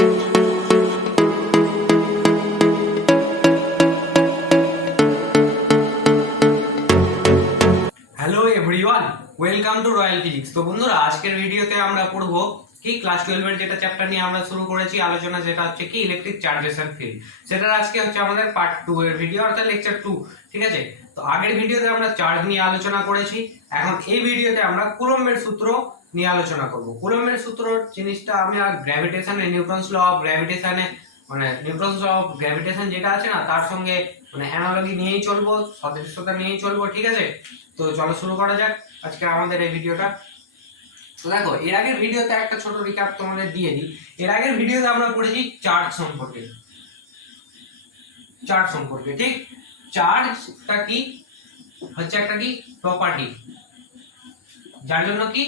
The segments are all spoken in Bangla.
Hello everyone, welcome to royal physics. তো বন্ধুরা, আজকের ভিডিওতে আমরা পড়ব কি ক্লাস 12 এর যেটা চ্যাপ্টার নিয়ে আমরা শুরু করেছি আলোচনা, যেটা হচ্ছে কি ইলেকট্রিক চার্জেস এন্ড ফিল্ড। সেটার আজকে হচ্ছে আমাদের পার্ট 2 এর ভিডিও, অর্থাৎ লেকচার 2। ঠিক আছে, তো আগের ভিডিওতে আমরা চার্জ নিয়ে আলোচনা করেছি, এখন এই ভিডিওতে আমরা কুলম্বের সূত্র নিয়ে আলোচনা করব। কুলম্বের সূত্র জিনিসটা আমি আর গ্র্যাভিটেশনে নিউটনস ল অফ গ্র্যাভিটেশনে মানে নিউটনস ল অফ গ্র্যাভিটেশন যেটা আছে না, তার সঙ্গে মানে অ্যানালজি নিয়েই চলবো, সদৃশ্যতা নিয়েই চলবো। ঠিক আছে, তো চলো শুরু করা যাক আজকে আমাদের এই ভিডিওটা। তো দেখো, এর আগের ভিডিওতে একটা ছোট রিক্যাপ তোমাদের দিয়ে দিই। এর আগের ভিডিওতে আমরা পড়েছি চার্জ সম্পর্কে, ঠিক। চার্জটা কি হচ্ছে একটা কি প্রপার্টি, যার জন্য কি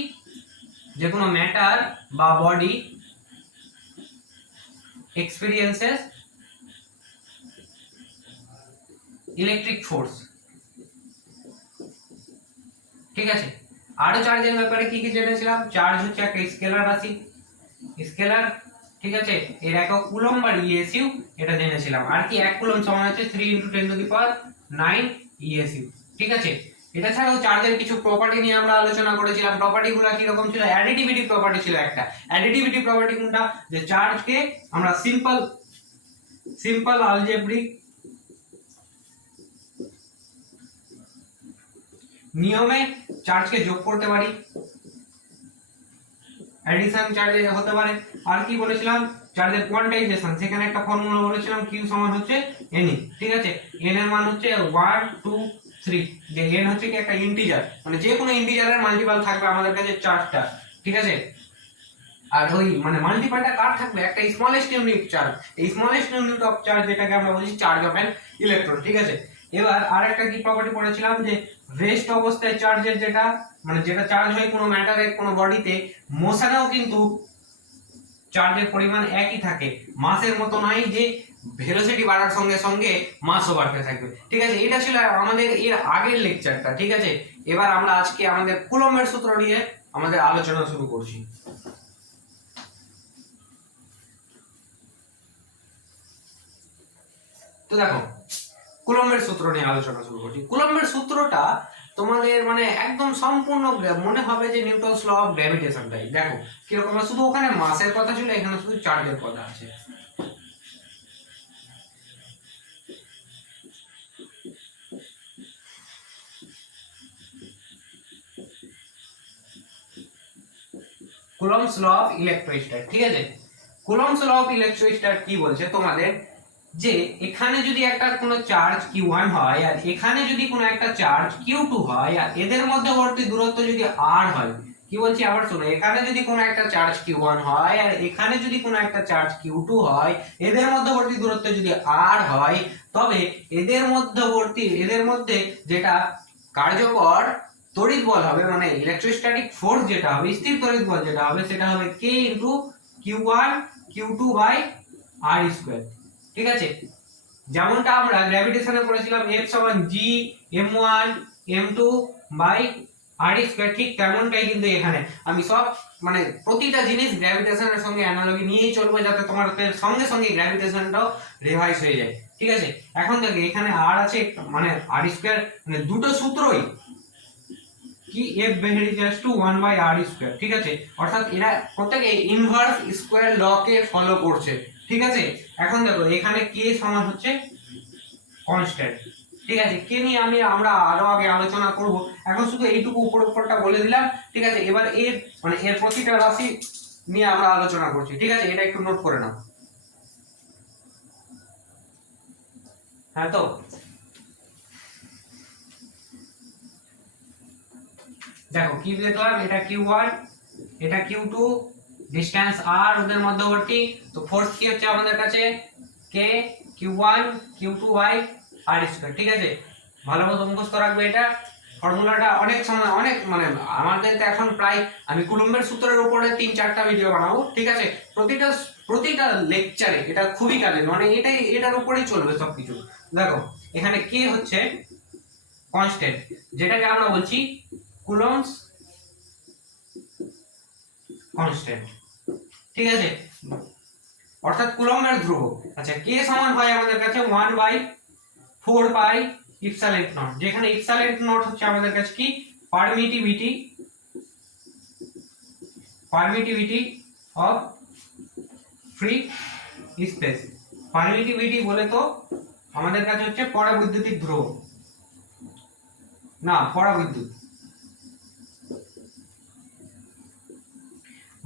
যে কোনো ম্যাটার বা বডি এক্সপেরিয়েন্সেস ইলেকট্রিক ফোর্স। ঠিক আছে, আরো চার্জের ব্যাপারে কি কি জেনেছিলাম? চার্জ হচ্ছে একটা স্কেলার রাশি, স্কেলার। ঠিক আছে, এর একক কুলম্ব বা ইএসইউ এটা জেনেছিলাম। আর কি 1 কুলম্ব সমান হচ্ছে 3 × 10⁹ ইএসইউ। ঠিক আছে, এটা ছাড়াও চার্জের কিছু প্রপার্টি নিয়ে আমরা আলোচনা করেছিলাম। প্রপার্টিগুলো কি রকম ছিল? অ্যাডিটিভিটি প্রপার্টি ছিল একটা। অ্যাডিটিভিটি প্রপার্টি কোনটা? যে চার্জকে আমরা সিম্পল আলজেব্রিক নিয়মে চার্জকে যোগ করতে পারি, অ্যাডিশন চার্জে হতে পারে। আর কি বলেছিলাম? চার্জের কোয়ান্টাইজেশন, সেখানে একটা ফর্মুলা বলেছিলাম, q সমান হচ্ছে n। ঠিক আছে, n এর মান হচ্ছে 1 2 3, যে n হচ্ছে কি একটা ইন্টিজার, মানে যে কোনো ইন্টিজারের মাল্টিপল থাকবে আমাদের কাছে চার্জটা। ঠিক আছে, আর ওই মানে মাল্টিপলটা কার থাকবে? একটা স্মলেস্ট ইউনিট চার্জ। এই স্মলেস্ট ইউনিট অফ চার্জ যেটাকে আমরা বলছি চার্জ অফ অ্যান ইলেকট্রন। ঠিক আছে, এবার আরেকটা কি প্রপার্টি পড়েছিলাম, যে রেস্ট অবস্থায় চার্জের যেটা মানে যেটা চার্জ হয় কোনো ম্যাটারে কোনো বডিতে, মোশনেও কিন্তু চার্জের পরিমাণ একই থাকে, মাসের মতো নয় যে ভেলোসিটি বাড়ার সঙ্গে সঙ্গে মাসও বাড়তে থাকবে। ঠিক আছে, এটা ছিল আমাদের এর আগের লেকচারটা। ঠিক আছে, এবার আমরা আজকে আমাদের কুলম্বের সূত্র নিয়ে আমাদের আলোচনা শুরু করছি। তো দেখো, কুলম্বের সূত্র নিয়ে আলোচনা শুরু করছি। কুলম্বের সূত্রটা তোমাদের মানে একদম সম্পূর্ণ মনে হবে যে নিউটনস ল অফ গ্র্যাভিটেশনটাই। দেখো কিরকম, শুধু ওখানে মাসের কথা ছিল, এখানে শুধু চার্জের কথা আছে। Coulomb's law of electrostat. ঠিক আছে, কুলম্বস ল অফ ইলেকট্রোস্ট্যাট কি বলছে তোমাদের, যে এখানে যদি একটা কোনো চার্জ q1 হয় আর এখানে যদি কোনো একটা চার্জ q2 হয়, আর এদের মধ্যবর্তী দূরত্ব যদি r হয়, কি বলছি আবার শোনো, এখানে যদি কোনো একটা চার্জ q1 হয় আর এখানে যদি কোনো একটা চার্জ q2 হয়, এদের মধ্যবর্তী দূরত্ব যদি r হয়, তবে এদের মধ্যে যেটা কার্যকর তড়িৎ বল হবে, মানে ইলেকট্রোস্ট্যাটিক ফোর্স যেটা হবে, স্থির তড়িৎ বল যেটা হবে, সেটা হবে k × q1 q2/r²। ঠিক আছে, যেমনটা আমরা গ্র্যাভিটেশনে পড়েছিলাম F সমান g m1 m2/r², ঠিক তেমনটাই কিন্তু এখানে আমি সব মানে প্রতিটা জিনিস গ্র্যাভিটেশনের সঙ্গে অ্যানালজি নিয়েই চলবো, যাতে তোমাদের সঙ্গে সঙ্গে গ্র্যাভিটেশনটাও রিভাইজ হয়ে যায়। ঠিক আছে, এখন দেখো এখানে r আছে, মানে r², মানে দুটো সূত্রই কি F ইকুয়ালস টু 1/r²। ঠিক আছে, অর্থাৎ এরা প্রত্যেকে ইনভার্স স্কয়ার ল কে ফলো করছে। ঠিক আছে, এখন দেখো এখানে k সমান হচ্ছে কনস্ট্যান্ট। ঠিক আছে, কে নিয়ে আমরা আরো আগে আলোচনা করব, এখন শুধু এইটুকু উপরটা বলে দিলাম। ঠিক আছে, এবার এর মানে এর প্রতিটা রাশি নিয়ে আমরা আলোচনা করছি। ঠিক আছে, এটা একটু নোট করে নাও। হ্যাঁ, তো দেখো কি দেখলাম, এটা q1 এটা q2, ডিসটেন্স r ওদের মধ্যবর্তী, তো ফোর্স কি হচ্ছে আমাদের কাছে k q1 q2/r²। ঠিক আছে, ভালো মতো মুখস্থ রাখবে এটা ফর্মুলাটা। অনেক সময় অনেক মানে আমাদের তো এখন প্রায় আমি কুলম্বের সূত্রের উপরে 3-4টা ভিডিও বানাবো। ঠিক আছে, প্রতিটা লেকচারে এটা খুবই কাজে, মানে এটার উপরেই চলবে সবকিছু। দেখো এখানে k হচ্ছে কনস্ট্যান্ট, যেটাকে আমরা বলছি কুলম্বস কনস্ট্যান্ট। ঠিক আছে, অর্থাৎ কুলম্বের ধ্রুবক। আচ্ছা, কে সমান হয় আমাদের কাছে 1/4 পাই ইপসিলন নট, যেখানে ইপসিলন নট হচ্ছে আমাদের কাছে কি permittivity of free space. Permittivity বলে তো আমাদের কাছে হচ্ছে পরাবৈদ্যুতিক ধ্রুবক, না পরাবৈদ্যুত,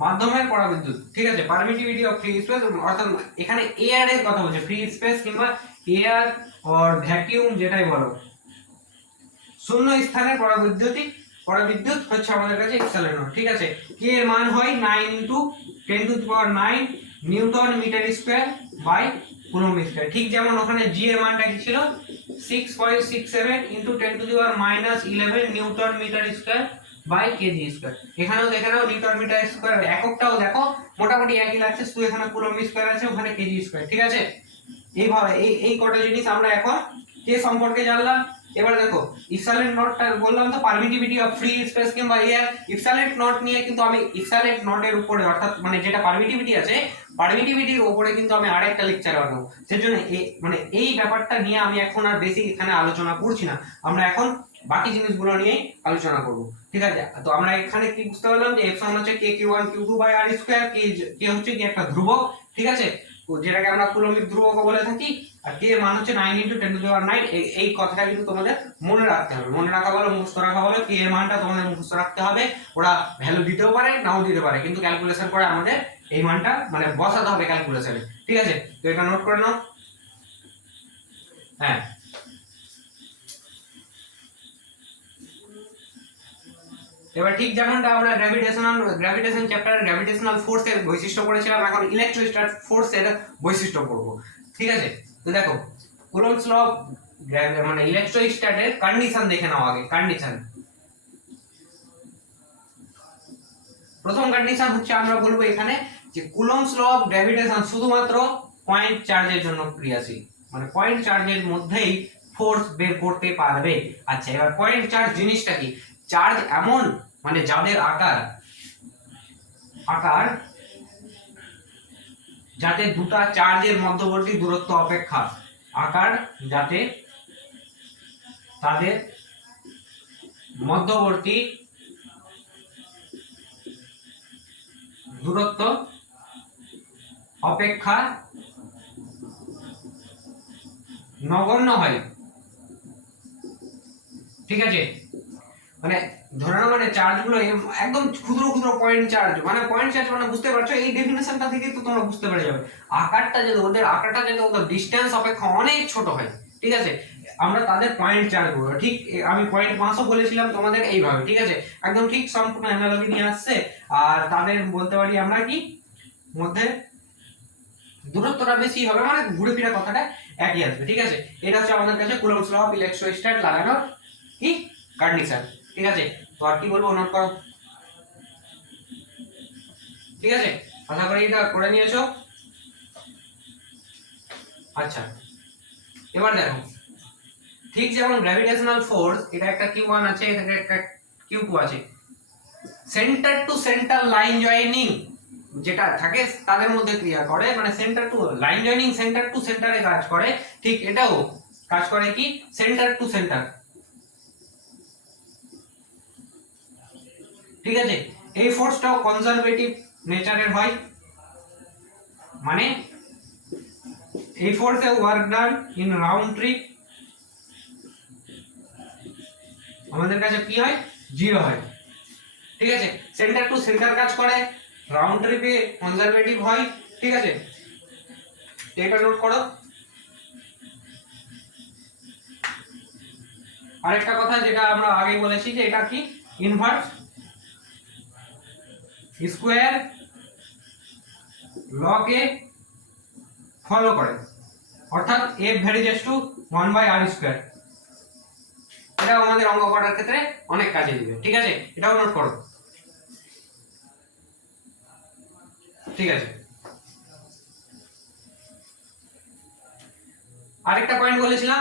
মাধ্যমের পরাবিদ্যুৎ, ঠিক আছে। পারমিটিভিটি অফ ফ্রি স্পেস, অর্থাৎ এখানে এয়ার এর কথা বলছে, ফ্রি স্পেস কিংবা এয়ার অর ভ্যাকিউম যেটাই বলো, শূন্য স্থানের পরাবিদ্যুৎ হচ্ছে আমাদের কাছে ইপসিলন নট, ঠিক আছে। কে এর মান হয় 9 × 10⁹ newton metre square by coulomb square. ঠিক যেমন ওখানে জি এর মানটা কি ছিল 6.67 × 10⁻11 newton metre square by KG square. এখানেও নিউটন মিটার স্কয়ার এককটাও দেখো মোটামুটি একই লাগছে, শুধু এখানে কুলম্ব স্কয়ার আছে, ওখানে কেজি স্কয়ার, ঠিক আছে। এইভাবে এই কটা জিনিস আমরা এখন কে সম্পর্কে জানলাম। এবার দেখো ইপসিলন নটটা বললাম তো পারমিটিভিটি অফ ফ্রি স্পেস কিংবা এয়ার। ইপসিলন নট নিয়ে কিন্তু আমি ইপসিলন নটের উপরে, অর্থাৎ মানে যেটা পারমিটিভিটি আছে, পারমিটিভিটির উপরে কিন্তু আমি আরেকটা লেকচার বানাবো। সেজন্য মানে এই ব্যাপারটা নিয়ে আমি এখন আর বেশি এখানে আলোচনা করছি না, আমরা এখন বাকি জিনিসগুলো নিয়ে আলোচনা করব, ঠিক আছে। তো আমরা এখানে কি বুঝতে পারলাম যে এপসিলন হচ্ছে k(q1 q2 r স্কয়ার), কে হচ্ছে কি একটা ধ্রুবক, ঠিক আছে, যেটাকে আমরা কুলম্বিক ধ্রুবক বলে থাকি, আর কে এর মান হচ্ছে 9 × 10⁹। এই কথাটা কিন্তু তোমাদের মনে রাখতে হবে, মনে রাখা বলো মুখস্থ রাখা বলো, কে এর মানটা তোমাদের মুখস্থ রাখতে হবে। ওরা ভ্যালু দিতেও পারে নাও দিতে পারে, কিন্তু ক্যালকুলেশন করে আমাদের এই মানটা মানে বসাতে হবে ক্যালকুলেশনে, ঠিক আছে। তো এটা নোট করে নাও। হ্যাঁ, এবার ঠিক যেমনটা আমরা গ্র্যাভিটেশন চ্যাপ্টারে গ্র্যাভিটেশনাল ফোর্সের বৈশিষ্ট্য পড়েছিলাম, এখন ইলেকট্রোস্ট্যাটিক ফোর্সের বৈশিষ্ট্য পড়বো, ঠিক আছে। তো দেখো কুলম্বস ল অফ মানে ইলেকট্রোস্ট্যাটের কন্ডিশন দেখে নাও আগে। কন্ডিশন, প্রথম কন্ডিশন হচ্ছে আমরা বলবো এখানে যে কুলম্বস ল অফ গ্র্যাভিটেশন শুধুমাত্র পয়েন্ট চার্জের জন্য ক্রিয়াশীল, মানে পয়েন্ট চার্জের মধ্যেই ফোর্স বের করতে পারবে। আচ্ছা, এবার পয়েন্ট চার্জ জিনিসটা কি? চার্জ এমন মানে যাদের আকার যাতে দুটা চার্জের মধ্যবর্তী দূরত্ব অপেক্ষা আকার যাতে তাদের মধ্যবর্তী দূরত্ব অপেক্ষা নগণ্য হয়, ঠিক আছে। মানে ধরে নাও মানে চার্জগুলো একদম ক্ষুদ্র ক্ষুদ্র পয়েন্ট চার্জ, মানে পয়েন্ট চার্জ মানে বুঝতে পারছো, এই ডেফিনেশনটা থেকে তো তোমরা বুঝতে পেরে যাবে। আকারটা যদি ওদের ডিসটেন্স অপেক্ষা অনেক ছোট হয়, ঠিক আছে, আমরা তাদের পয়েন্ট চার্জ বলবো। ঠিক আমি 0.5ও বলেছিলাম তোমাদের এইভাবে, ঠিক আছে, একদম ঠিক সম্পূর্ণ অ্যানালজি নিয়ে আসছে। আর তাদের বলতে পারি আমরা কি মধ্যে দূরত্বটা বেশি হবে, মানে ঘুরে ফিরা কথাটা একই আসবে, ঠিক আছে। এটা হচ্ছে আমাদের কাছে কুলম্বস ল অফ ইলেকট্রোস্ট্যাট লাগানোর কি কন্ডিশন, ঠিক আছে। তো আর কি বলবো, নোট করো, ঠিক আছে। আশা করি এটা করে নিয়েছো। আচ্ছা, এবার দেখো ঠিক যেমন গ্র্যাভিটেশনাল ফোর্স, এটা একটা q1 আছে, এখানে একটা q2 আছে, centre to centre line joining যেটা থাকে তাদের মধ্যে ক্রিয়া করে, মানে centre to line joining centre to সেন্টারে কাজ করে, ঠিক এটাও কাজ করে কি সেন্টার টু সেন্টার, ঠিক আছে। এই ফোর্সটাও কনজারভেটিভ নেচারের হয়, মানে এই ফোর্সে work done in round trip আমাদের কাছে কি হয় 0 হয়, ঠিক আছে। সেন্টার টু সেন্টার কাজ করে, রাউন্ড ট্রিপে কনজারভেটিভ হয়, ঠিক আছে। এটা নোট করো। আরেকটা কথা যেটা আমরা আগে বলেছি যে এটা কি ইনভার্স স্কয়ার লকে ফলো করে, অর্থাৎ f ভ্যারিজেস টু 1/r²। এটাও আমাদের অঙ্ক করার ক্ষেত্রে অনেক কাজে দিবে, ঠিক আছে, এটাও নোট করো, ঠিক আছে। আরেকটা পয়েন্ট বলেছিলাম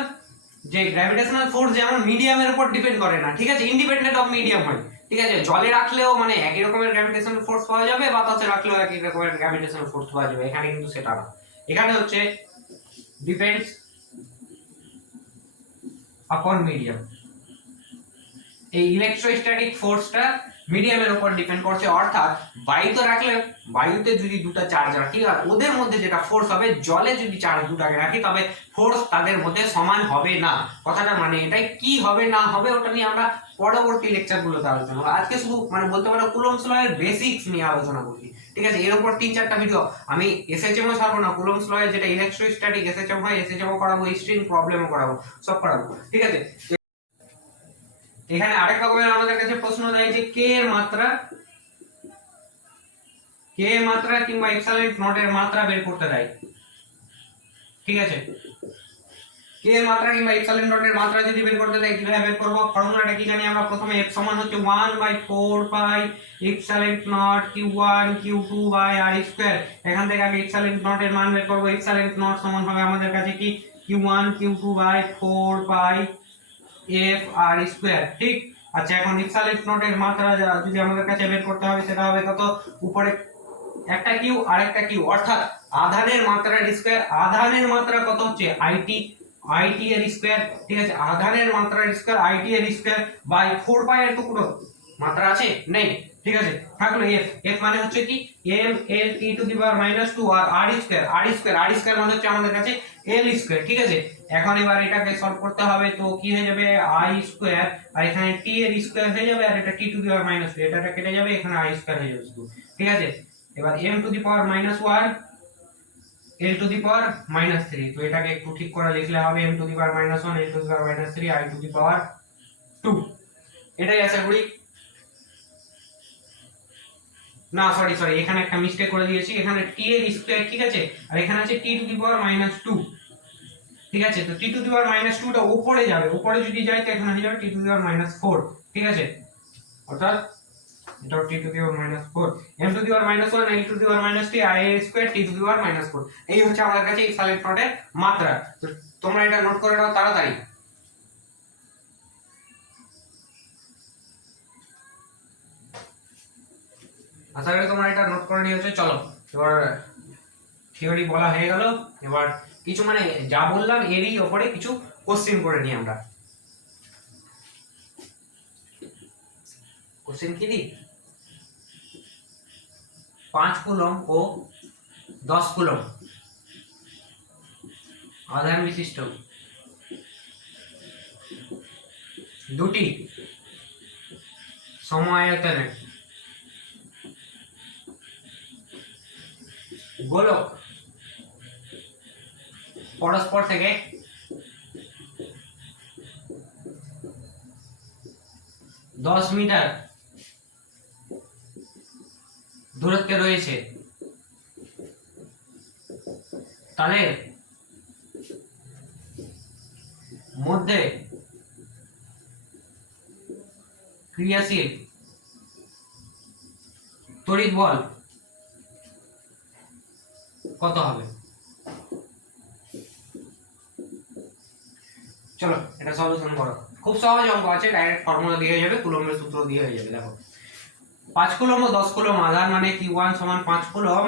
যে গ্র্যাভিটেশনাল ফোর্স যেমন মিডিয়ামের উপর ডিপেন্ড করে না, ঠিক আছে, ইন্ডিপেন্ডেন্ট অফ মিডিয়াম হয়। ঠিক আছে, জলে রাখলেও মানে একই রকমের গ্র্যাভিটেশনাল ফোর্স পাওয়া যাবে, বাতাসে রাখলেও একই রকমের গ্র্যাভিটেশনাল ফোর্স পাওয়া যাবে, এখানে কিন্তু সেটা না। এখানে হচ্ছে ডিপেন্ডস আপন মিডিয়াম, এই ইলেকট্রোস্ট্যাটিক ফোর্সটা মিডিয়ামের উপর ডিপেন্ড করছে, অর্থাৎ বায়ুতে রাখলে, বায়ুতে যদি দুটো চার্জ রাখি আর ওদের মধ্যে যেটা ফোর্স হবে, জলে যদি চার্জ দুটাকে রাখি তবে ফোর্স তাদের মধ্যে সমান হবে না। কথাটা মানে এটাই, কি হবে না হবে ওটা নিয়ে আমরা পরবর্তী লেকচারগুলোতে আলোচনা করব। আজকে শুধু মানে বলতে পারো কুলম্বস লয়ের বেসিক্স নিয়ে আলোচনা করছি, ঠিক আছে। এর উপর 3-4টা ভিডিও আমি এসএচএম ও ছাড়বো না, কুলম্বস লয়ের যেটা ইলেকট্রোস্ট্যাটিক এসএচএম হয়, এসএচএম ও করাবো, স্ট্রিং প্রবলেমও করাবো, সব করাবো, ঠিক আছে। এখানে আরেক রকমের আমাদের কাছে প্রশ্ন দেয় যে কে এর মাত্রা, কে এর মাত্রা কিংবা এপসাইলন নট এর মাত্রা বের করতে দেয়, ঠিক আছে। কে এর মাত্রা কিংবা এপসাইলন নট এর মাত্রা যদি বের করতে দেয়, কিভাবে বের করব? ফর্মুলাটা কি জানি আমরা? প্রথমে f সমান হচ্ছে 1/4 pi epsilon naught q1 q2 by r square. এখান থেকে আগে এপসাইলন নট এর মান বের করব। এপসাইলন নট সমান হবে আমাদের কাছে কি q1 q2 by 4 pi f r square, ঠিক। আচ্ছা, এখন এপসাইলন নট এর মাত্রা যদি আমাদের কাছে বের করতে হবে, সেটা হবে কত? উপরে একটা কিউ আর একটা কিউ, অর্থাৎ আধানের মাত্রার স্কয়ার। আধানের মাত্রা কত হচ্ছে? আইটি, আইটি এর স্কয়ার, ঠিক আছে। আধানের মাত্রার স্কয়ার আইটি এর স্কয়ার বাই 4 পাই এর টুকরো মাত্রা আছে নেই, ঠিক আছে। থাকলো এফ, এফ মানে হচ্ছে কি M L T to the power -2 আর R square, R square, R square মানে হচ্ছে আমাদের কাছে এল স্কয়ার, ঠিক আছে। এখন এবার এটাকে সলভ করতে হবে, তো কি হয়ে যাবে? আই স্কয়ার, আর এখানে টি এর স্কয়ার হয়ে যাবে, আর এটা টি টু দি পাওয়ার -2, এটা কেটে যাবে, এখানে আই স্কয়ার হয়ে যাবে শুধু, ঠিক আছে। এবার m to the power -1 l to the power -3, তো এটাকে একটু ঠিক করে লিখলে হবে m to the power -1 l to the power -3 i to the power 2। এটাই আশা করি, না সরি সরি, এখানে একটা মিস্টেক করে দিয়েছি, এখানে t এর স্কয়ার, ঠিক আছে, আর এখানে আছে t টু দি পাওয়ার -2, ঠিক আছে। তো t টু দি পাওয়ার -2 টা উপরে যাবে, উপরে যদি যায় তো এখানে হয়ে যাবে t টু দি পাওয়ার -4, ঠিক আছে। অর্থাৎ এটা t to the power -4, m to the power -1 l to the power -3 i square t to the power -4। এই হচ্ছে আমাদের কাছে এপসাইলন নটের মাত্রা। তো তোমরা এটা নোট করে নাও তাড়াতাড়ি। আশা করি তোমরা এটা নোট করে নিয়েছো। চলো এবার থিওরি বলা হয়ে গেল, এবার কিছু মানে যা বললাম এরই উপরে কিছু কোশ্চেন করে নিই আমরা। কোশ্চেন কি দিই? 5 কুলম্ব ও 10 কুলম্ব আধান বিশিষ্ট দুটি সমায়তনের গোলক পরস্পর থেকে 10 মিটার দূরত্বে রয়েছে, তাদের মধ্যে ক্রিয়াশীল তড়িৎ বল কত হবে? চলো এটা সলিউশন করো, খুব সহজ অঙ্ক আছে, ডাইরেক্ট ফর্মুলা দিয়ে হয়ে যাবে, কুলম্বের সূত্র দিয়ে হয়ে যাবে। দেখো 5 কুলম্ব ও 10 কুলম্ব আধান মানে q1 সমান 5 কুলম্ব,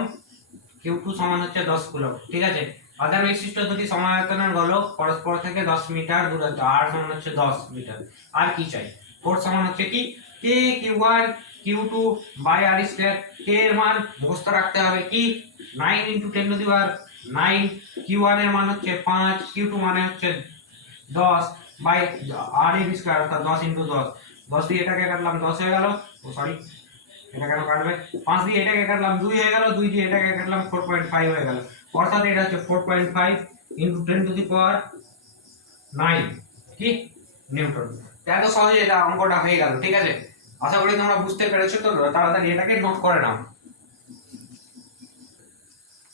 q2 সমান হচ্ছে 10 কুলম্ব, ঠিক আছে। আধান বিশিষ্ট দুটি সমায়তনের গোলক পরস্পর থেকে 10 মিটার দূরত্ব, r সমান হচ্ছে 10 মিটার। আর কি চাই? ফোর্স সমান হচ্ছে কি k q1 q2 by r square. k এর মান মুখস্থ রাখতে হবে কি 9 × 10 টু দি পাওয়ার 9, q1 এর মান হচ্ছে 5, q2 মানে হচ্ছে 10 বাই r এর স্কয়ার, অর্থাৎ 10 × 10, 10 দিয়ে এটাকে কাটলাম 10 হয়ে গেল, ও সরি এটা কেন কাটবে, 5 দিয়ে এটাকে কাটলাম 2 হয়ে গেল, 2 দিয়ে এটাকে কাটলাম 4.5 হয়ে গেল, অর্থাৎ এটা হচ্ছে 4.5 × 10 টু দি পাওয়ার 9 কি নিউটন। এত সহজে এটা অঙ্কটা হয়ে গেল, ঠিক আছে। আশা করি তোমরা বুঝতে পেরেছো, তো তাড়াতাড়ি এটাকে নোট করে নাও।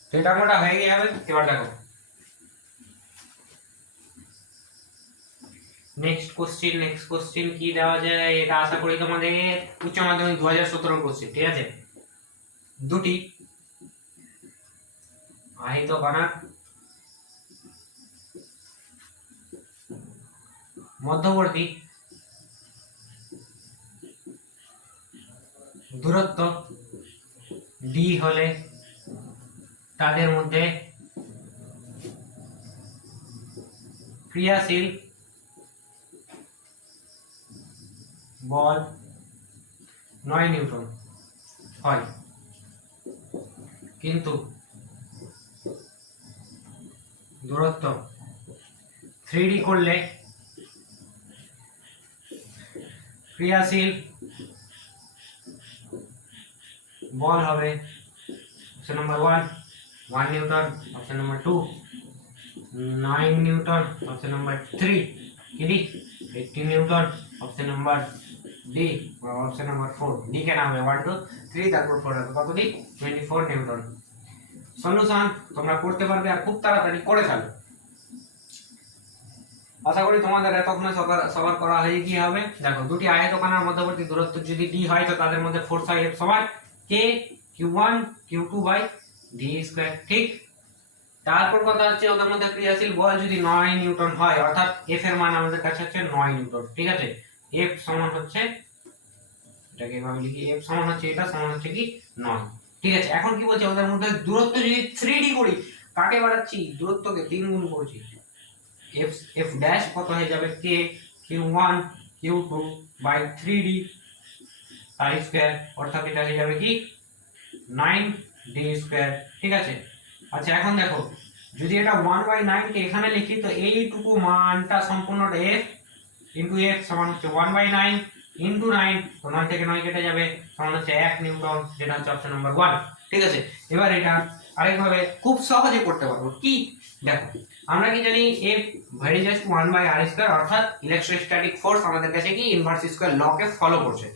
তো এটা অঙ্কটা হয়ে যাবে। এবার দেখো নেক্সট কোশ্চেন কি দেওয়া যায়? এটা আশা করি তোমাদের উচ্চ মাধ্যমিক 2017 কোশ্চেন, ঠিক আছে। দুটি আহিত কণার মধ্যবর্তী দূরত্ব d হলে তাদের মধ্যে ক্রিয়াশীল বল 9 নিউটন হয়, কিন্তু দূরত্ব 3D করলে ক্রিয়াশীল বল হবে option number 1 Newton, option number 2 9 Newton, option number 3 কি 18 Newton, option number D option number 4 D কেন হবে 1 2 3 তারপর 4 হবে কত দি 24 নিউটন। সলিউশন তোমরা করতে পারবে আর খুব তাড়াতাড়ি করে ফেলো। আশা করি তোমাদের এতক্ষণে সবার করা হয়ে কি হবে। দেখো দুটি আয়তখানার মধ্যবর্তী দূরত্ব যদি d হয় তো তাদের মধ্যে ফোর্স হয় F সমান k q1 q2 by d square, ঠিক। তারপর কথা হচ্ছে ওদের মধ্যে ক্রিয়াশীল বল যদি 9 নিউটন হয়, অর্থাৎ F এর মান আমাদের কাছে হচ্ছে 9 নিউটন, ঠিক আছে। F সমান হচ্ছে, এটাকে এভাবে লিখি, F সমান হচ্ছে এটা সমান হচ্ছে কি 9, ঠিক আছে। এখন কি বলছে ওদের মধ্যে দূরত্ব যদি 3D করি, কাকে বাড়াচ্ছি দূরত্বকে 3 গুণ করছি, f f ড্যাশ কত হয়ে যাবে k q1 q2 by 3d তার স্কয়ার, অর্থাৎ এটা হয়ে যাবে কি 9d স্কয়ার, ঠিক আছে। আচ্ছা এখন দেখো যদি এটা 1/9 কে এখানে লিখি তো এইটুকু মানটা সম্পূর্ণটা f ইনটু f সমান হচ্ছে 1/9 ইনটু 9, তো 9 থেকে 9 কেটে যাবে, সমান হচ্ছে 1 নিউটন, যেটা হচ্ছে অপশন নাম্বার 1, ঠিক আছে। এবার এটা আরেকভাবে খুব সহজে করতে পারবো, কি দেখো আমরা কি জানি F ভ্যারিজেস 1/r², অর্থাৎ ইলেকট্রোস্ট্যাটিক ফোর্স আমাদের কাছে কি ইনভার্স স্কয়ার ল কে ফলো করছে।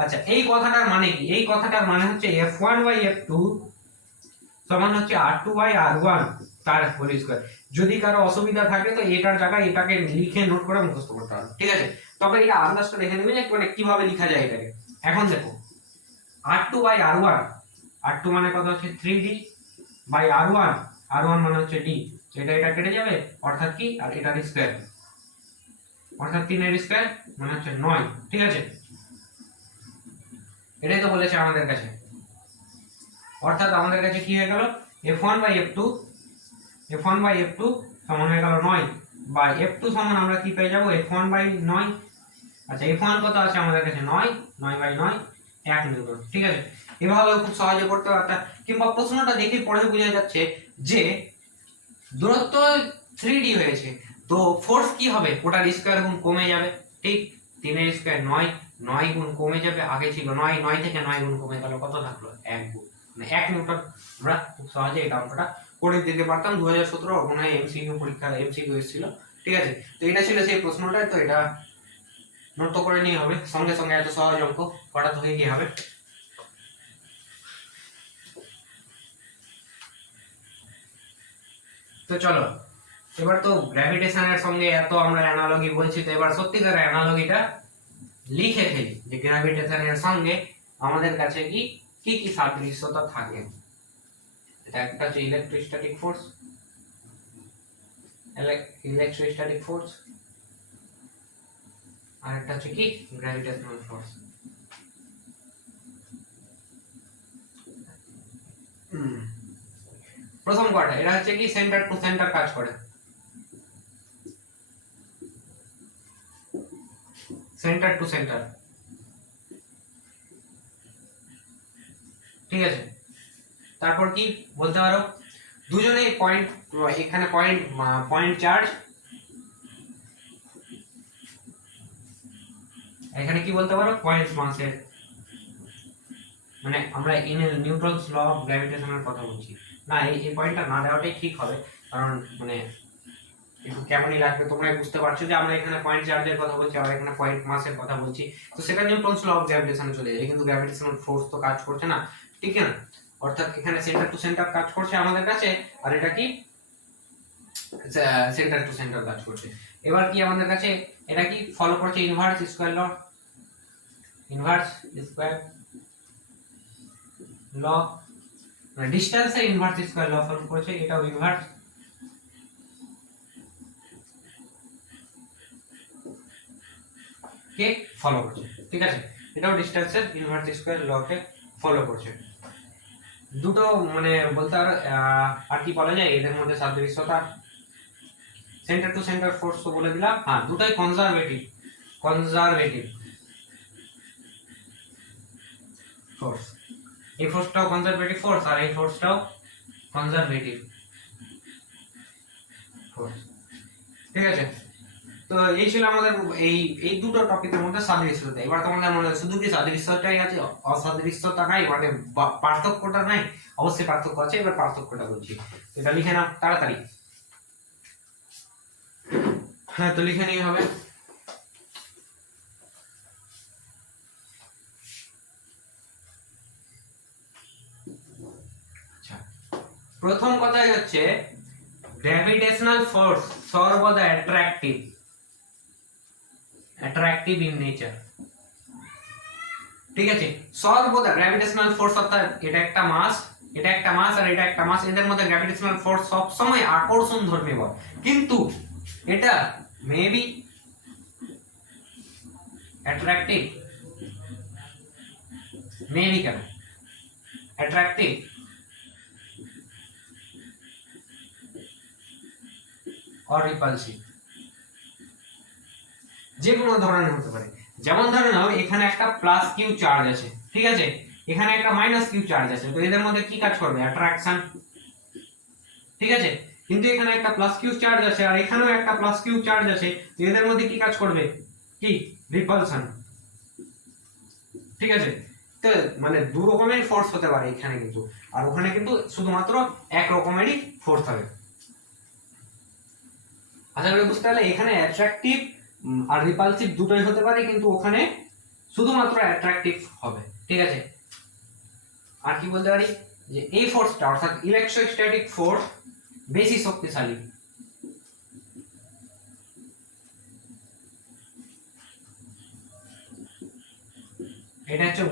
আচ্ছা এই কথাটার মানে কি, এই কথাটার মানে হচ্ছে F1/F2 সমান হচ্ছে R2/R1 তার হোল স্কয়ার। যদি কারো অসুবিধা থাকে তো এটার জায়গায় এটাকে লিখে নোট করে মুখস্থ করতে হবে, ঠিক আছে। তবে এটা আন্দাজটা দেখে নেবে যে মানে কিভাবে লেখা যায় এটাকে। এখন দেখো R2/R1, R2 মানে কত হচ্ছে 3D বাই R1, R1 মানে হচ্ছে D, এটা কেটে যাবে, অর্থাৎ কি আর এটার স্কয়ার, অর্থাৎ 3 এর স্কয়ার মানে হচ্ছে 9, ঠিক আছে। এটাই তো বলেছে আমাদের কাছে, অর্থাৎ আমাদের কাছে কি হয়ে গেল F1/F2 সমান হয়ে গেল 9 বাই F2 সমান আমরা কি পেয়ে যাব F1/9। আচ্ছা F1 কত আছে আমাদের কাছে 9/9 1 নিউটন, ঠিক আছে। এভাবে খুব সহজে করতে পারতাম, কিংবা প্রশ্নটা দেখে পড়ে বোঝা যাচ্ছে যে দূরত্ব 3D হয়েছে তো ফোর্স কি হবে, ওটার স্কয়ার গুণ কমে যাবে, ঠিক। 3 এর স্কয়ার 9, 9 গুণ কমে যাবে, আগে ছিল 9, 9 থেকে 9 গুণ কমে গেল কত থাকলো 1 গুণ, মানে 1 নিউটন। আমরা খুব সহজে এই অঙ্কটা করে দিতে পারতাম, 2017 মনে হয় এমসিকিউ পরীক্ষা এমসিকিউ এসেছিল, ঠিক আছে। তো এটা ছিল সেই প্রশ্নটা, তো এটা নোট তো করে নিয়ে হবে, সঙ্গে সঙ্গে এত সহজ অঙ্ক করা তো হয়ে গিয়ে হবে। তো চলো এবার তো গ্র্যাভিটেশনের সঙ্গে এত আমরা অ্যানালজি বলছি, তো এবার সত্যিকার অ্যানালজিটা লিখে ফেলি যে গ্র্যাভিটেশনের সঙ্গে আমাদের কাছে কি কি কি সাদৃশ্যতা থাকে। এটা একটা হচ্ছে ইলেকট্রোস্ট্যাটিক ফোর্স, আর একটা হচ্ছে কি গ্র্যাভিটেশনাল ফোর্স। প্রথম কটা এটা হচ্ছে কি সেন্টার টু সেন্টার কাজ করে, সেন্টার টু সেন্টার, ঠিক আছে। তারপর কি বলতে পারো দুজনেই পয়েন্ট, এখানে পয়েন্ট চার্জ, এখানে কি বলতে পারো পয়েন্ট মাসের, মানে আমরা নিউটনস ল অফ গ্র্যাভিটেশনের কথা বলছি না, এই পয়েন্টটা না দেওয়াটাই ঠিক হবে, কারণ মানে একটু কেমনই লাগবে, তোমরা বুঝতে পারছো যে আমরা এখানে পয়েন্ট চার্জের কথা বলছি আর এখানে পয়েন্ট মাসের কথা বলছি, তো সেটা নিউটনস ল অফ গ্র্যাভিটেশনে চলে যায়, কিন্তু গ্র্যাভিটেশনাল ফোর্স তো কাজ করছে না, ঠিক না। অর্থাৎ এখানে সেন্টার টু সেন্টার কাজ করছে আমাদের কাছে, আর এটা কি সেন্টার টু সেন্টার কাজ করছে। এবার কি আমাদের কাছে এটা কি ফলো করছে ইনভার্স স্কয়ার ল, ইনভার্স স্কয়ার ল, মানে ডিসটেন্সে ইনভার্স স্কয়ার ল ফলো করছে, এটাও ইনভার্স, কে ফলো করছে, ঠিক আছে। এটাও ডিসটেন্সের ইনভার্স স্কয়ার ল কে ফলো করছে। দুটো মানে বলতে আর কি বলা যায় এদের মধ্যে সাদৃশ্যতা, সেন্টার টু সেন্টার ফোর্স তো বলে দিলাম, হ্যাঁ দুটোই কনজারভেটিভ ফোর্স। এই ফোর্সটাও কনজারভেটিভ ফোর্স আর এই ফোর্সটাও কনজারভেটিভ ফোর্স। ঠিক আছে, তো এই ছিল আমাদের এই এই দুটো টপিকের মধ্যে সাদৃশ্যতা। এবার তোমাদের মনে হয় শুধু কি সাদৃশ্যতাই আছে, অসাদৃশ্যতা নাই মানে পার্থক্যটা নাই? অবশ্যই পার্থক্য আছে, এবার পার্থক্যটা বলছি। এটা লিখে নাও তাড়াতাড়ি। হ্যাঁ তো লিখে নিয়ে হবে। আচ্ছা, প্রথম কথাই হচ্ছে গ্র্যাভিটেশনাল ফোর্স সর্বদা অ্যাট্রাকটিভ ইন নেচার। ঠিক আছে, সর্বদা গ্র্যাভিটেশনাল ফোর্স অর্থাৎ এটা একটা মাস আর এটা একটা মাস, এদের মধ্যে গ্র্যাভিটেশনাল ফোর্স সব সময় আকর্ষণ ধর্মী বল, কিন্তু এটা মেবি অ্যাট্রাকটিভ, মেবি কেন অ্যাট্রাকটিভ অর রিপালসিভ, যে কোনো ধরনের হতে পারে। যেমন ধরে নাও এখানে একটা প্লাস কিউ চার্জ আছে, ঠিক আছে, এখানে একটা মাইনাস কিউ চার্জ আছে, তো এদের মধ্যে কি কাজ করবে? অ্যাট্রাকশন। ঠিক আছে, কিন্তু এখানে একটা প্লাস কিউ চার্জ আছে আর এখানেও একটা প্লাস কিউ চার্জ আছে, তো এদের মধ্যে কি কাজ করবে? কি? রিপালশন। ঠিক আছে, তো মানে দু রকমের ফোর্স হতে পারে এখানে কিন্তু, আর ওখানে কিন্তু শুধুমাত্র এক রকমেরই ফোর্স হবে। আশা করি বুঝতে পারলে, এখানে অ্যাট্রাকটিভ আর রিপালসিভ দুটোই হতে পারে, কিন্তু ওখানে শুধুমাত্র অ্যাট্রাকটিভ হবে। ঠিক আছে, আর কি বলতে পারি যে এই ফোর্সটা অর্থাৎ ইলেকট্রোস্ট্যাটিক ফোর্স বেশি শক্তিশালী, এটা হচ্ছে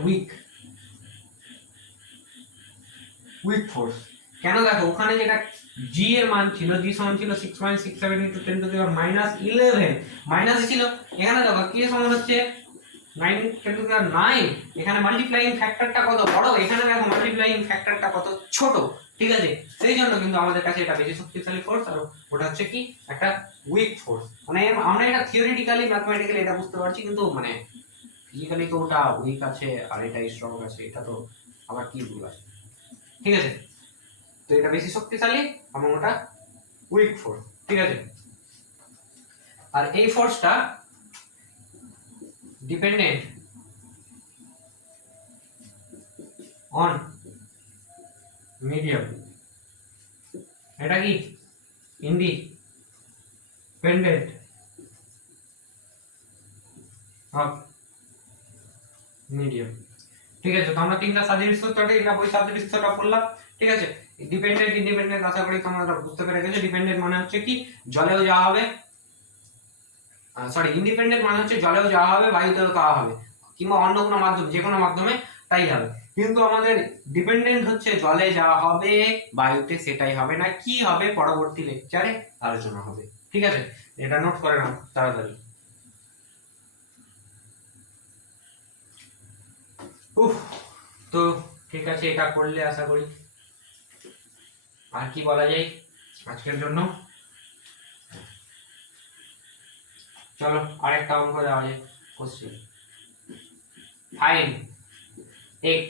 উইক ফোর্স। কেন? দেখো ওখানে যেটা জি এর মান ছিল, জি সমান ছিল 6.67 × 10⁻11 মাইনাস ছিল, এখানে দেখো কি সমান হচ্ছে 9 এখানে মাল্টিপ্লাইং ফ্যাক্টরটা কত বড়, এখানে দেখো মাল্টিপ্লাইং ফ্যাক্টরটা কত ছোট। ঠিক আছে, সেই জন্য কিন্তু আমাদের কাছে এটা বেশি শক্তিশালী ফোর্স আর ওটা হচ্ছে কি একটা উইক ফোর্স। মানে আমরা এটা থিওরিটিক্যালি ম্যাথমেটিক্যালি এটা বুঝতে পারছি, কিন্তু মানে ফিজিক্যালি তো ওটা উইক আছে আর এটা স্ট্রং আছে, এটা তো আবার কি ভুল আছে। ঠিক আছে, তো এটা বেশি শক্তিশালী এবং ওটা উইক ফোর্স। ঠিক আছে, আর এই ফোর্সটা ডিপেন্ডেন্ট অন মিডিয়াম, এটা কি ইন্ডিপেন্ডেন্ট অফ মিডিয়াম। ঠিক আছে, তো আমরা তিনটা সাদৃশ্যটা এটা বই সাদৃশ্যটা পড়লাম। ঠিক আছে, ইন্ডিপেন্ডেন্ট আশা করি তোমরা বুঝতে পেরে গেছো। ডিপেন্ডেন্ট মানে হচ্ছে কি জলেও যাওয়া হবে, সরি ইন্ডিপেন্ডেন্ট মানে হচ্ছে জলেও যাওয়া হবে, বায়ুতেও যাওয়া হবে, কিংবা অন্য কোনো মাধ্যম, যে কোনো মাধ্যমে তাই হবে। কিন্তু আমাদের ডিপেন্ডেন্ট হচ্ছে জলে যাওয়া হবে, বায়ুতে সেটাই হবে না। কি হবে পরবর্তী লেকচারে আলোচনা হবে। ঠিক আছে, এটা নোট করে নাও তাড়াতাড়ি। তো ঠিক আছে, এটা করলে আশা করি। আর কি বলা যায় আজকের জন্য? চলো আরেকটা অঙ্ক দেওয়া যায়। Question, find x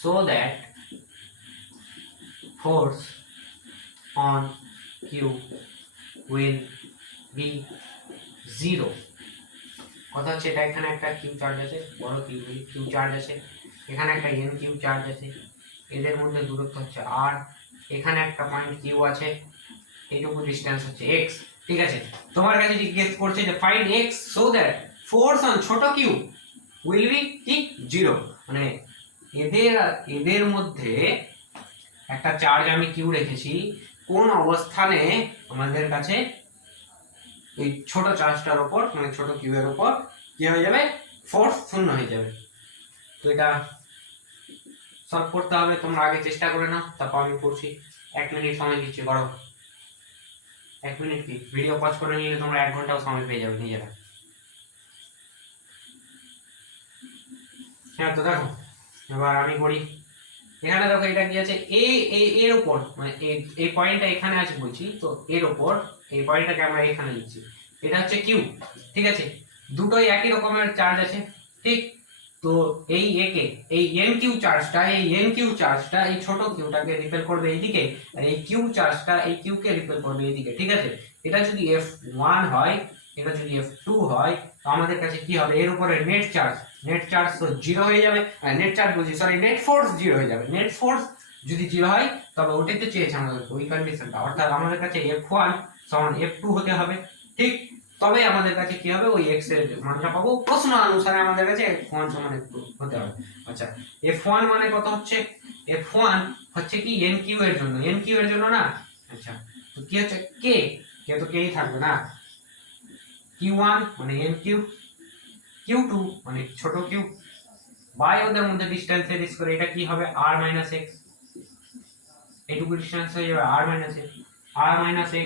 so that force on q will be 0। কথা হচ্ছে এটা এখানে একটা কিউ চার্জ আছে, বড় কিউ চার্জ আছে, এখানে একটা এন কিউ চার্জ আছে, এদের মধ্যে দূরত্ব হচ্ছে r, এখানে একটা পয়েন্ট কিউ আছে, এইটুকু ডিসটেন্স হচ্ছে x। ঠিক আছে, তোমার কাছে জিজ্ঞেস করছে যে find x so that force on ছোট কিউ will be কি 0, মানে এদের মধ্যে একটা চার্জ আমি কিউ রেখেছি, কোন অবস্থানে আমাদের কাছে এই ছোট চার্জটার উপর মানে ছোট কিউ এর উপর কি হয়ে যাবে? ফোর্স শূন্য হয়ে যাবে। তো এটা সলভ করতে হবে, তোমরা আগে চেষ্টা করে নাও, তারপর আমি করছি। 1 মিনিট সময় দিচ্ছি, করো। 1 মিনিট কি, ভিডিও পজ করে নিলে তোমরা 1 ঘন্টাও সময় পেয়ে যাবে নিজেরা। হ্যাঁ তো দেখো এবার আমি করি, এখানে দেখো এটা কি আছে, এর উপর মানে এই পয়েন্টটা এখানে আছে বলছি, তো এর উপর এই পয়েন্টটাকে আমরা এখানে লিখছি, এটা হচ্ছে কিউ। ঠিক আছে, দুটোই একই রকমের চার্জ আছে। ঠিক, তো এই একে এই এন কিউ চার্জটা, এই ছোট কিউটাকে রিপেল করবে এইদিকে, আর এই কিউ চার্জটা এই কিউ কে রিপেল করবে এইদিকে। ঠিক আছে, এটা যদি F1 হয়, এটা যদি F2 হয়, তো আমাদের কাছে কি হবে, এর উপরে নেট চার্জ তো জিরো হয়ে যাবে, নেট চার্জ বলছি সরি, নেট ফোর্স জিরো হয়ে যাবে। নেট ফোর্স যদি জিরো হয় তবে ওটাই তো চেয়েছে আমাদের ওই কন্ডিশনটা, অর্থাৎ আমাদের কাছে F1 সমান F2 হতে হবে। ঠিক, তবে আমাদের কাছে কি হবে, ওই x এর মানটা পাবো। প্রশ্ন অনুসারে আমাদের কাছে F1 সমান F2 হতে হবে। আচ্ছা, F1 মানে কত হচ্ছে, F1 হচ্ছে কি NQ এর জন্য, NQ এর জন্য না। আচ্ছা, তো কি হচ্ছে K, তো K ই থাকবে না, Q1 মানে NQ, Q2 মানে ছোট q, বাই ওদের মধ্যে ডিসটেন্স এর স্কয়ার, এটা কি হবে r - x, এইটুকু ডিসটেন্স হয়ে যাবে r -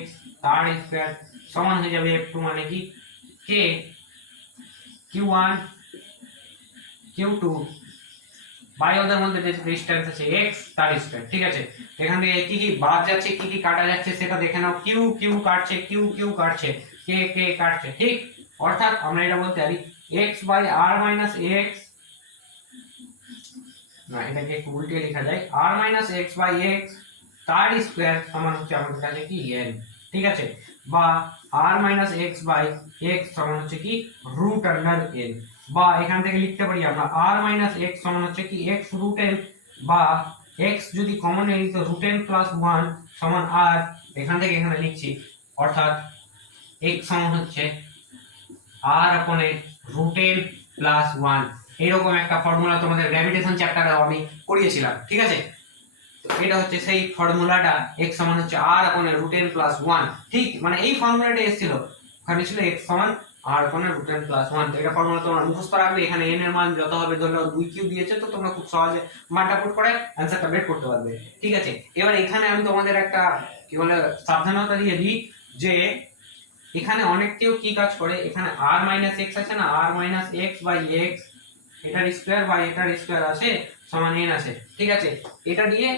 x তার স্কয়ার সমান হয়ে যাবে F2 মানে কি k Q1 Q2 বাই ওদের মধ্যে যে ডিসটেন্স আছে x তার স্কয়ার। ঠিক আছে, এখান থেকে কি কি বাদ যাচ্ছে, কি কি কাটা যাচ্ছে সেটা দেখে নাও। q q কাটছে, q q কাটছে, k k কাটছে। ঠিক, অর্থাৎ আমরা এটা বলতে পারি x বাই r - x, না এটাকে একটু উল্টে লেখা যায়, r - x বাই x তার স্কয়ার সমান হচ্ছে আমাদের কাছে কি n। ঠিক আছে, বা r - x বাই x সমান হচ্ছে কি রুট আন্ডার n, বা এখান থেকে লিখতে পারি আমরা r - x সমান হচ্ছে কি x রুট n, বা x যদি কমন নেই তো রুট n প্লাস 1 সমান r, এখান থেকে এখানে লিখছি, অর্থাৎ x সমান হচ্ছে r upon n root n plus 1। এরকম একটা ফর্মুলা তোমাদের গ্র্যাভিটেশন চ্যাপ্টারে আমি করিয়েছিলাম। ঠিক আছে, তো এটা হচ্ছে সেই ফর্মুলাটা, x সমান হচ্ছে r upon root n plus 1। ঠিক, মানে এই ফর্মুলাটা এসেছিল, ওখানে ছিল x সমান r upon root n plus 1। তো এটা ফর্মুলা তোমরা মুখস্থ রাখবে, এখানে n এর মান যত হবে, ধরো 2q দিয়েছে, তো তোমরা খুব সহজে মানটা পুট করে অ্যানসারটা বের করতে পারবে। ঠিক আছে, এবার এখানে আমি তোমাদের একটা কি বলে সাবধানতা দিয়ে দিই, যে এখানে অনেক কেউ কি কাজ করে, এখানে r - x আছে না, r - x বাই x, এটার স্কয়ার বাই এটার স্কয়ার আছে সমান n আছে। ঠিক আছে, এটা দিয়ে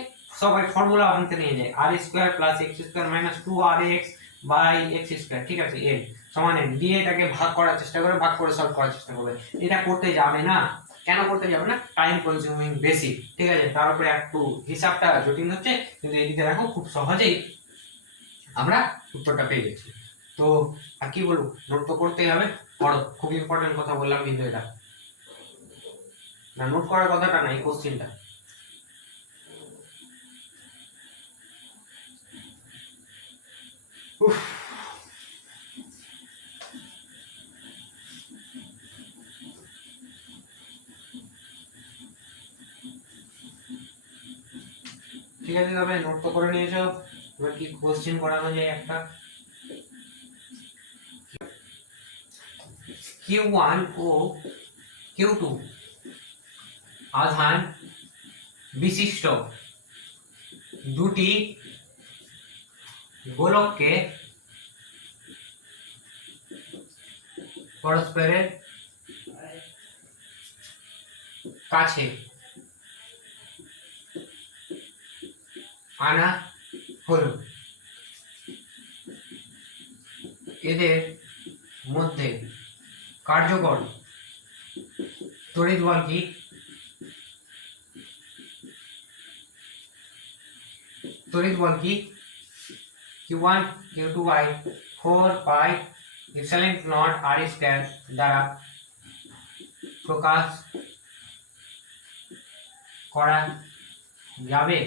সবাই ফর্মুলা আনতে নিয়ে যায়, r square plus x square minus 2rx by x square. ঠিক আছে, n সমান n দিয়ে এটাকে ভাগ করার চেষ্টা করে, ভাগ করে সলভ করার চেষ্টা করবে। এটা করতে যাবে না, কেন করতে যাবে না, টাইম কনজিউমিং বেশি। ঠিক আছে, তার উপরে একটু হিসাবটা জটিল হচ্ছে, কিন্তু এদিকে দেখো খুব সহজেই আমরা উত্তরটা পেয়ে গেছি। তো আর কি বলবো, নোট তো করতেই হবে, পড়ো, খুব ইম্পর্টেন্ট কথা বললাম কিন্তু এটা, না নোট করার কথাটা না, এই কোশ্চেনটা। ঠিক আছে, তবে নোট তো করে নিয়েছো, এবার কি কোশ্চেন করানো যায় একটা। Q1 ও Q2 আধান বিশিষ্ট দুটি গোলককে পরস্পরের কাছে আনা হলো, এদের মধ্যে কার্যকর তড়িৎ বল কি? তড়িৎ বল কি? Q1 Q2 by 4 pi epsilon naught r square দ্বারা প্রকাশ করা যাবে।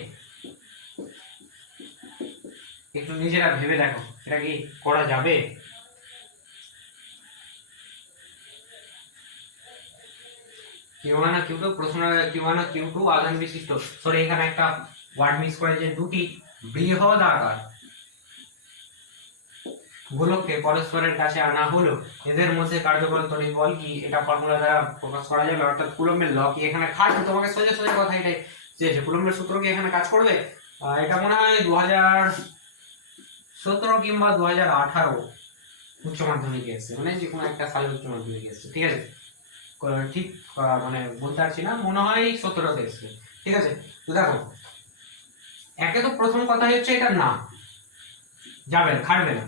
একটু নিজেরা ভেবে দেখো, এটা কি করা যাবে? Q1 আর Q2 প্রশ্ন, Q1 আর Q2 আধান বিশিষ্ট, সরি এখানে একটা ওয়ার্ড মিস করেছে, দুটি বৃহদাকার গোলককে পরস্পরের কাছে আনা হলো, এদের মধ্যে কার্যকর তড়িৎ বল কি? এটা ফর্মুলা দ্বারা প্রকাশ করা যাবে, অর্থাৎ কুলম্বের ল কি এখানে খাটবে, তোমাকে সোজা সোজা কথা এটাই চেয়েছে, কুলম্বের সূত্র কি এখানে কাজ করবে? এটা মনে হয় 2017 কিংবা 2018 উচ্চ মাধ্যমিকে এসেছে, মানে যে কোনো একটা সালে উচ্চ মাধ্যমিকে এসেছে। ঠিক আছে, ঠিক মানে বলতে পারছি না, মনে হয় 17তে এসছে। ঠিক আছে, তো দেখো একে তো প্রথম কথা হচ্ছে এটা না যাবে খাটবে না।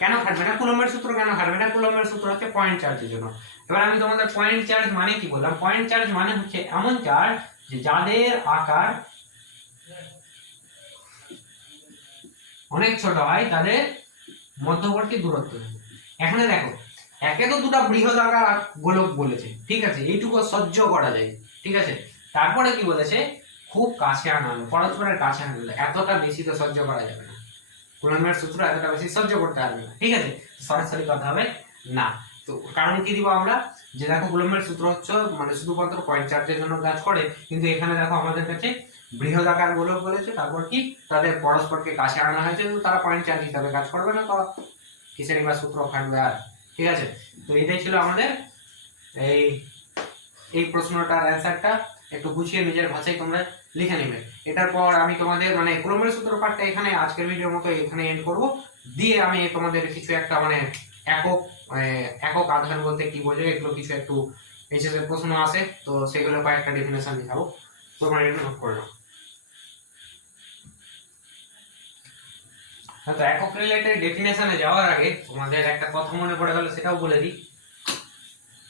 কেন খাটবে না? কুলম্বের সূত্র কেন খাটবে না? কুলম্বের সূত্র হচ্ছে পয়েন্ট চার্জের জন্য। এবার আমি তোমাদের পয়েন্ট চার্জ মানে কি বললাম? পয়েন্ট চার্জ মানে হচ্ছে এমন চার্জ যে যাদের আকার অনেক ছোট হয় তাদের মধ্যবর্তী দূরত্ব। এখানে দেখো একে তো দুটো বৃহদাকার গোলক বলেছে, ঠিক আছে, এইটুকু সহ্য করা যায়, ঠিক আছে। তারপরে কি বলেছে? খুব কাছে আনানো, পরস্পরের কাছে আনানো, এতটা বেশি তো সহ্য করা যাবে না, কুলম্বের সূত্র এতটা বেশি সহ্য করতে পারবে না, ঠিক আছে, সরাসরি কথা হবে না। তো কারণ কি দিব আমরা, যে দেখো কুলম্বের সূত্র হচ্ছে মানে শুধুমাত্র পয়েন্ট চার্জের জন্য কাজ করে, কিন্তু এখানে দেখো আমাদের কাছে বৃহদাকার গোলক বলেছে, তারপর কি তাদের পরস্পরকে কাছে আনা হয়েছে, তো তারা পয়েন্ট চার্জ হিসাবে কাজ করবে না, তো কিসের বা সূত্র খাটবে আর, ঠিক আছে। তো এটাই ছিল আমাদের এই এই প্রশ্নটার অ্যান্সারটা, একটু গুছিয়ে নিজের ভাষায় তোমরা লিখে নেবে। এটার পর আমি তোমাদের মানে কুলম্বের সূত্র পাঠটা এখানে আজকের ভিডিওর মতো এখানে এন্ড করব, দিয়ে আমি তোমাদের কিছু একটা মানে একক একক আধান বলতে কি বোঝো এগুলো কিছু একটু এইচএস এর প্রশ্ন আছে, তো সেগুলো কয়েকটা ডেফিনেশন দেখাবো, তোমরা এটা নোট করে নাও। তো একক রিলেটেড ডেফিনেশনে যাওয়ার আগে তোমাদের একটা কথা মনে পড়ে গেল, সেটাও বলে দিই,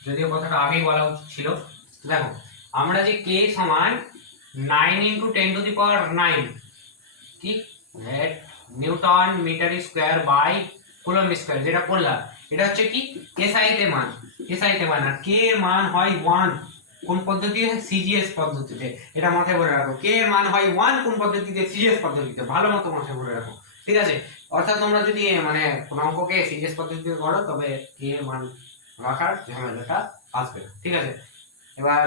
যদিও কথাটা আগেই বলা উচিত ছিল। দেখো আমরা যে k সমান 9 × 10⁹ কি newton metre square by coulomb square যেটা বললাম, এটা হচ্ছে কি এসআই তে মান, আর k এর মান হয় 1 কোন পদ্ধতিতে? সিজিএস পদ্ধতিতে। এটা মাথায় বলে রাখো, k এর মান হয় 1 কোন পদ্ধতিতে? সিজিএস পদ্ধতিতে। ভালো মতো মাথায় বলে রাখো, ঠিক আছে। অর্থাৎ তোমরা যদি মানে কোন অঙ্ককে সিজিএস পদ্ধতিতে করো তবে k এর মান রাখার ঝামেলাটা আসবে, ঠিক আছে। এবার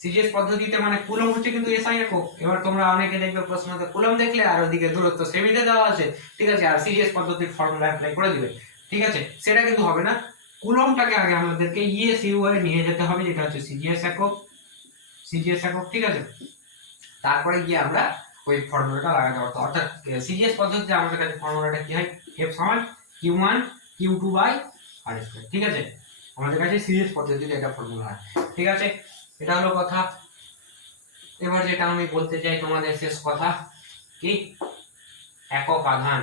সিজিএস পদ্ধতিতে মানে কুলম্ব হচ্ছে কিন্তু এসআই একক। এবার তোমরা অনেকে দেখবে প্রশ্নতে কুলম্ব দেখলে আর ওদিকে দূরত্ব সেমিতে দেওয়া আছে, ঠিক আছে, আর সিজিএস পদ্ধতির ফর্মুলা অ্যাপ্লাই করে দিবে, ঠিক আছে। সেটা কিন্তু হবে না, কুলম্বটাকে আগে আমাদেরকে ইএসইউ এ নিয়ে যেতে হবে, যেটা হচ্ছে সিজিএস একক, ঠিক আছে। তারপরে গিয়ে আমরা ওই ফর্মুলাটা লাগাতে পারবো। অর্থাৎ সিজিএস পদ্ধতিতে আমাদের কাছে ফর্মুলাটা কি হয়? F সমান Q1 Q2 বাই r², ঠিক আছে। আমাদের কাছে সিরিজ পদ্ধতিতে এটা ফর্মুলা হয়, ঠিক আছে। এটা হলো কথা। এবার যেটা আমি বলতে চাই তোমাদের শেষ কথা, কি একক আধান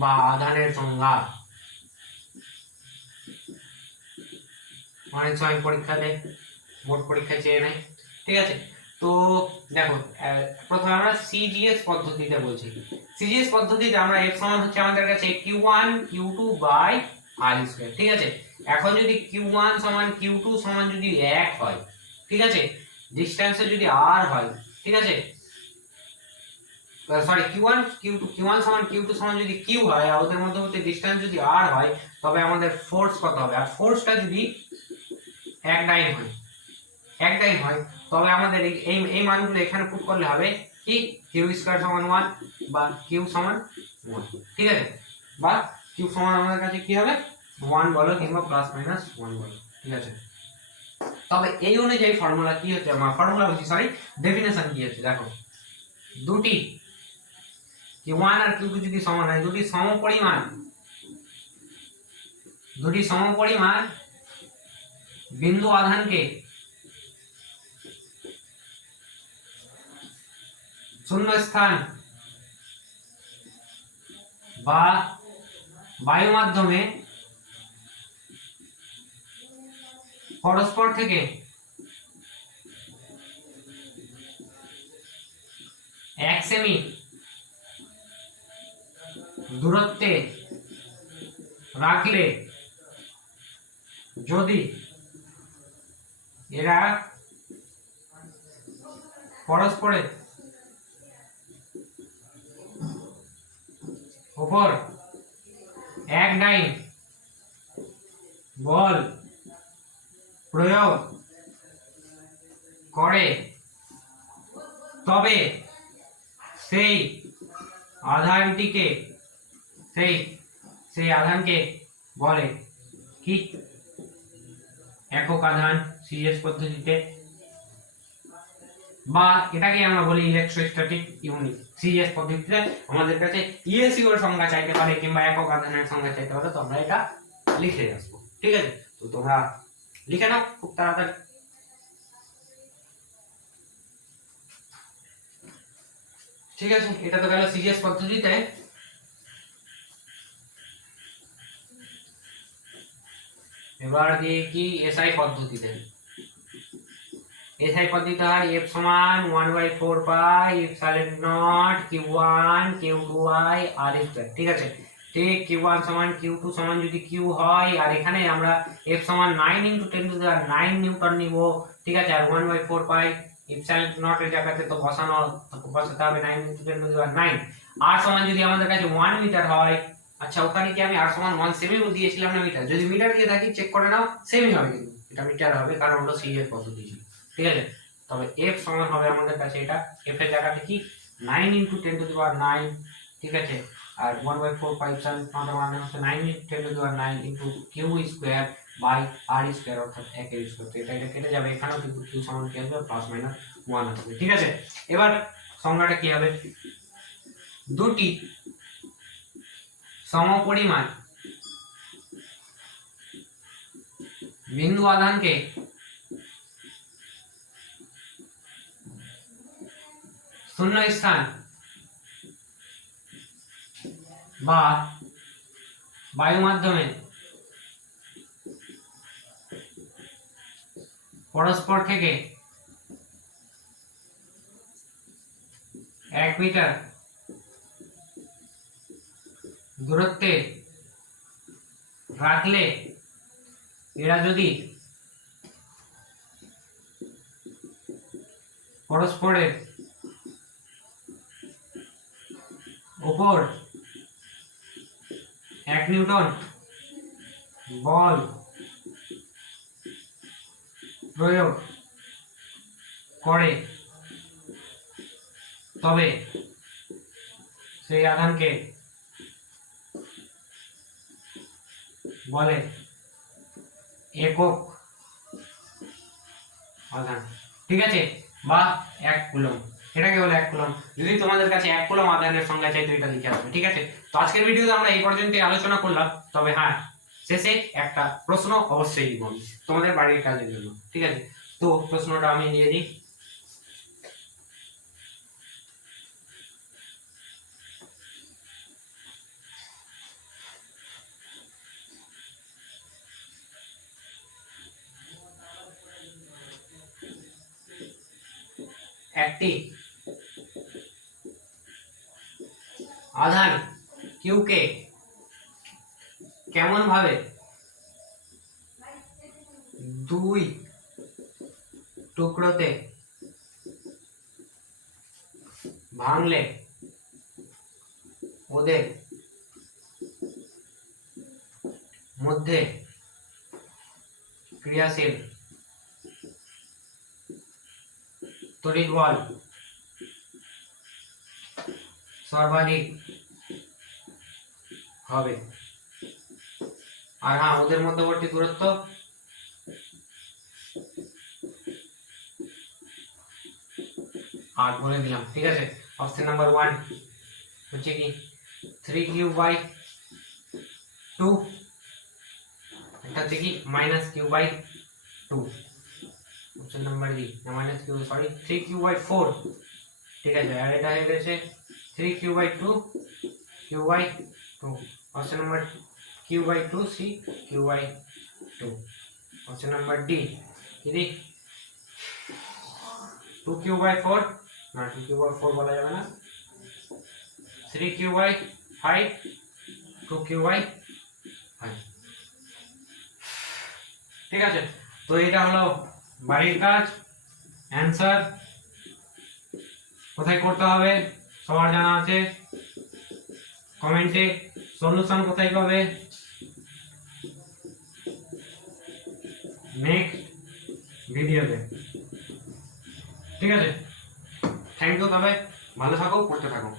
বা আধানের সংজ্ঞা। অনেক সময় পরীক্ষাতে বোর্ড পরীক্ষায় চেয়ে নেয়, ঠিক আছে। তো দেখো প্রথমে আমরা সিজিএস পদ্ধতিতে বলছি। সিজিএস পদ্ধতিতে আমরা f সমান হচ্ছে আমাদের কাছে Q1 Q2 বাই r², ঠিক আছে। এখন যদি Q1 সমান Q2 সমান যদি 1 হয়, ঠিক আছে, ডিসটেন্সে যদি r হয়, ঠিক আছে, সরি Q1 সমান Q2 সমান যদি Q হয় আর ওদের মধ্যবর্তী ডিসটেন্স যদি r হয়, তবে আমাদের ফোর্স কত হবে? আর ফোর্সটা যদি এক ডাইন হয় তবে আমাদের এই মানগুলো এখানে পুট করলে হবে কি q² সমান 1 বা q সমান 1, ঠিক আছে, বা q সমান আমাদের কাছে কি হবে 1 বলো কিংবা +-1 বলো, ঠিক আছে। তবে এই অনুযায়ী ফর্মুলা কি হচ্ছে, আমার ফর্মুলা হচ্ছে সরি ডেফিনেশন কি হচ্ছে, দেখো দুটি q1 আর q2 যদি সমান হয়, দুটি সমপরিমাণ বিন্দু আধানকে শূন্য স্থান বা বায়ু মাধ্যমে পরস্পর থেকে 1 সেমি দূরত্বে রাখলে যদি এরা পরস্পরের উপর এক ডাইন বল প্রয়োগ করে তবে সেই আধানটিকে সেই আধানকে বলে কি একক আধান সিরিজ পদ্ধতিতে, বা এটাকে আমরা বলি ইলেকট্রোস্ট্যাটিক ইউনিট। সিরিজ পদ্ধতিতে আমাদের কাছে ইএসইউ এর সংজ্ঞা চাইতে পারে কিংবা একক আধানের সংজ্ঞা চাইতে পারে, তো আমরা এটা লিখে আসবো। ঠিক আছে, তো তোমরা লিখে নাও খুব তাড়াতাড়ি। ঠিক আছে, এটা তো গেল সিরিয়াস পদ্ধতিতে। এবার দেখি এসআই পদ্ধতিতে। এসআই পদ্ধতিতে হয় f সমান 1/4 pi epsilon naught q1 q2i r square. ঠিক আছে, ঠিক q1 সমান q2 সমান যদি q হয়, আর এখানে আমরা f সমান 9 × 10⁹ নিউটন নিব। ঠিক আছে, আর 1/4 পাই ইপসিলন নট এর জায়গাতে তো বসাতে হবে 9 × 10⁹ r সমান যদি আমাদের কাছে 1 মিটার হয়, আচ্ছা ওখানে কি আমি r সমান 1 সেমি দিয়েছিলাম না মিটার? যদি মিটার দিয়ে থাকি চেক করে নাও, সেমি হবে, কিন্তু এটা মিটার হবে কারণ হলো সিরিয়াস পদ্ধতি ছিল। ঠিক আছে, তবে f সমান হবে আমাদের কাছে এটা f এর জায়গাতে কি 9 × 10⁹। ঠিক আছে, আর 1/4 পাই ইপসিলন নট মানে হচ্ছে 9 × 10⁹ into q square by r square, অর্থাৎ 1 এর স্কয়ার। তো এটা কেটে যাবে, এখানেও কিন্তু q সমান কি হবে প্লাস মাইনাস 1 আসবে। ঠিক আছে, এবার সংজ্ঞাটা কি হবে? দুটি সমপরিমাণ বিন্দু আধানকে শূন্য স্থান বা বায়ু মাধ্যমে পরস্পর থেকে 1 মিটার দূরত্বে রাখলে এরা যদি পরস্পরের উপর 1 নিউটন বল প্রয়োগ করে, তবে সেই আধানকে বলে একক আধান। ঠিক আছে, বা 1 কুলম্ব, এটাকে বলে 1 কুলম্ব। যদি তোমাদের কাছে 1 কুলম্ব আধানের সংজ্ঞা চাই তো এটা লিখে আসবে। ঠিক আছে, তো আজকের ভিডিওতে আমরা এই পর্যন্তই আলোচনা করলাম। তবে হ্যাঁ, শেষে একটা প্রশ্ন অবশ্যই দিব তোমাদের বাড়ির কাজের জন্য। ঠিক আছে, তো প্রশ্নটা আমি দিয়ে দিই। একটি আধান কিউ কে কেমন ভাবে দুই টুকরোতে ভাঙলে ওদের মধ্যে ক্রিয়াশীল তড়িৎ বল সর্বাধিক হবে। আর হ্যাঁ, ওদের মধ্যবর্তী দূরত্ব আর বলে দিলাম। ঠিক আছে, অপশন নাম্বার 1 হচ্ছে কি 3q/2, এটা হচ্ছে কি -q/2। Option number D, sorry 3q/4। ঠিক আছে, আর এটা হয়ে গেছে 3q/2 q/2। Option number q/2 c q/2। Option number D কি দি 2q/4, না 2q/4 বলা যাবে না, 3q/5 2q/5। ঠিক আছে, তো এটা হলো বাড়ির কাজ। অ্যানসার কোথায় করতে হবে সবার জানা আছে, কমেন্টে সলিউশন কোথায় পাবে নেক্সট ভিডিওতে। ঠিক আছে, থ্যাংক ইউ, তবে ভালো থাকো, পড়তে থাকো।